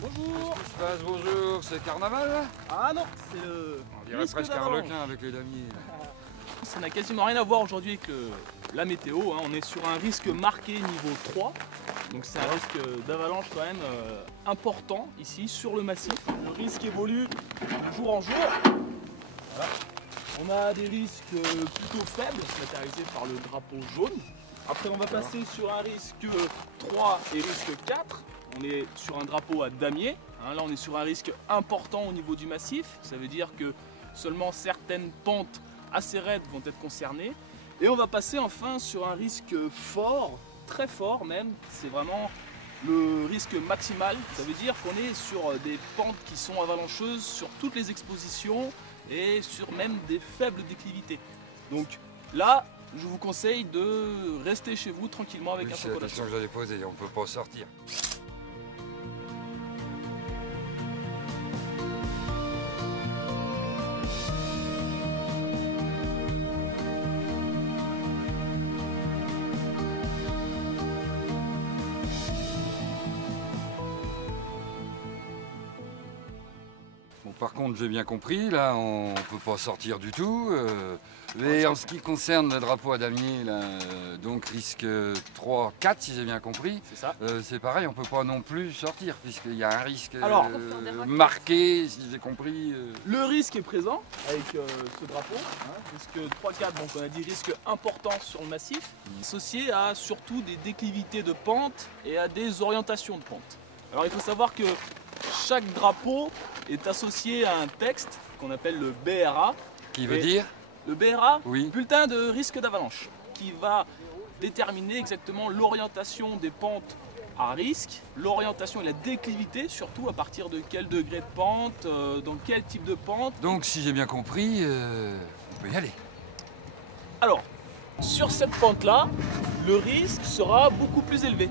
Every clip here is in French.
Bonjour. Qu'est-ce qui se passe? Bonjour, c'est carnaval là? Ah non, c'est le On dirait risque presque d'avalanche. Harlequin avec les damiers. Ça n'a quasiment rien à voir aujourd'hui avec la météo, hein. On est sur un risque marqué niveau 3. Donc c'est un risque d'avalanche quand même important ici sur le massif. Le risque évolue de jour en jour. Voilà. On a des risques plutôt faibles, caractérisés par le drapeau jaune. Après on va passer sur un risque 3 et risque 4. On est sur un drapeau à damier. Hein, là on est sur un risque important au niveau du massif. Ça veut dire que seulement certaines pentes assez raides vont être concernées. Et on va passer enfin sur un risque fort, très fort même. C'est vraiment le risque maximal. Ça veut dire qu'on est sur des pentes qui sont avalancheuses sur toutes les expositions et sur même des faibles déclivités. Donc là, je vous conseille de rester chez vous tranquillement avec Oui, un c'est la chocolat question chaud. que j'allais poser, on peut pas sortir. Bon, par contre, j'ai bien compris, là, on peut pas sortir du tout. Mais en ce qui concerne le drapeau à damier, là, donc risque 3, 4, si j'ai bien compris, C'est ça. c'est pareil, on peut pas non plus sortir, puisqu'il y a un risque Alors, marqué, si j'ai compris. Le risque est présent avec ce drapeau, hein, risque 3-4, donc on a dit risque important sur le massif, associé à surtout des déclivités de pente et à des orientations de pente. Alors il faut savoir que chaque drapeau est associé à un texte qu'on appelle le BRA. Qui veut Et dire? Le BRA, Oui. bulletin de risque d'avalanche, qui va déterminer exactement l'orientation des pentes à risque, l'orientation et la déclivité, surtout à partir de quel degré de pente, dans quel type de pente. Donc si j'ai bien compris, on peut y aller. Alors, sur cette pente-là, le risque sera beaucoup plus élevé,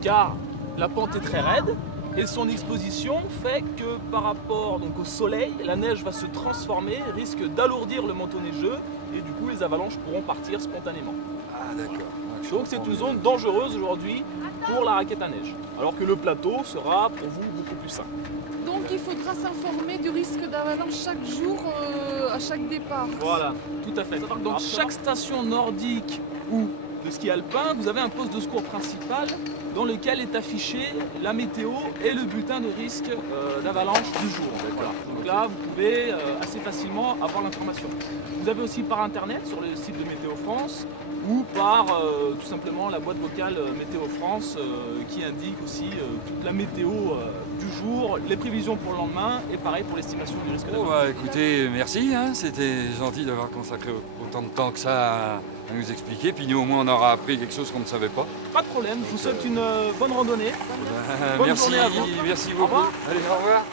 car la pente est très raide et son exposition fait que par rapport donc, au soleil, la neige va se transformer, risque d'alourdir le manteau neigeux et du coup les avalanches pourront partir spontanément. Ah d'accord. Donc c'est une zone dangereuse aujourd'hui pour la raquette à neige, alors que le plateau sera pour vous beaucoup plus sain. Donc il faudra s'informer du risque d'avalanche chaque jour à chaque départ. Voilà, tout à fait. Dans chaque station nordique ou de ski alpin, vous avez un poste de secours principal dans lequel est affiché la météo et le bulletin de risque d'avalanche du jour. Voilà. Donc là, vous pouvez assez facilement avoir l'information. Vous avez aussi par internet sur le site de Météo France ou par tout simplement la boîte vocale Météo France qui indique aussi toute la météo du jour, les prévisions pour le lendemain et pareil pour l'estimation du risque Bon d'avalanche. bah écoutez, merci, hein, c'était gentil d'avoir consacré autant de temps que ça à nous expliquer. Puis nous au moins on aura appris quelque chose qu'on ne savait pas. Pas de problème, je vous souhaite une bonne randonnée. Bonne Merci, journée à vous. merci Au beaucoup. revoir. Allez, au revoir.